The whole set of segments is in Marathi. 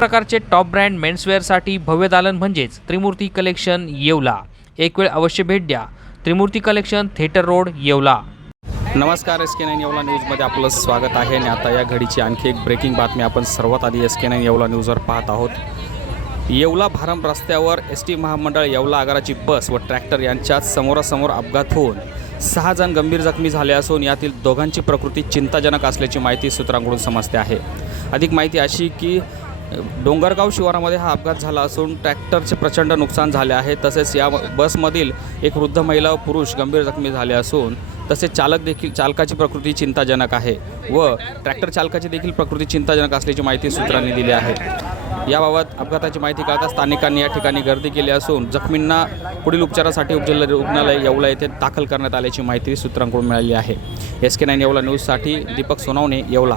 प्रकारचे टॉप ब्रँड मेन्सवेअरसाठी भव्य दालन म्हणजेच त्रिमूर्ती कलेक्शन येवला. एक वेळ अवश्य भेट द्या. Trimurti collection theatre road Yeola. नमस्कार एस के नाईन येवला न्यूजमध्ये आपलं स्वागत आहे. आणि आता या घडीची आणखी एक ब्रेकिंग बातमी आपण सर्वात आधी एस के नाईन येवला न्यूजवर पाहत आहोत. येवला भारम रस्त्यावर एस टी महामंडळ येवला आगाराची बस व ट्रॅक्टर यांच्यात समोरासमोर अपघात होऊन सहा जण गंभीर जखमी झाले असून यातील दोघांची प्रकृती चिंताजनक असल्याची माहिती सूत्रांकडून समजते आहे. अधिक माहिती अशी की डोंगरगाव शिवारामध्ये हा अपघात झाला असून ट्रॅक्टरचे प्रचंड नुकसान झाले आहे. तसेच या बसमधील एक वृद्ध महिला व पुरुष गंभीर जखमी झाले असून तसेच चालक देखील चालकाची प्रकृती चिंताजनक आहे व ट्रॅक्टर चालकाची देखील प्रकृती चिंताजनक असल्याची माहिती सूत्रांनी दिली आहे. याबाबत अपघाताची माहिती कळता स्थानिकांनी या ठिकाणी गर्दी केली असून जखमींना पुढील उपचारासाठी उपजिल्हा रुग्णालय येवला येथे दाखल करण्यात आल्याची माहिती सूत्रांकडून मिळाली आहे. एस के नाईन येवला न्यूजसाठी दीपक सोनवणे येवला.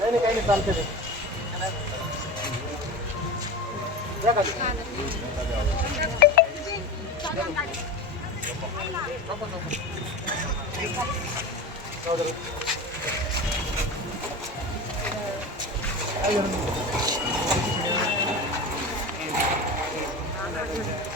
नाही काही नाही चालते Thank you.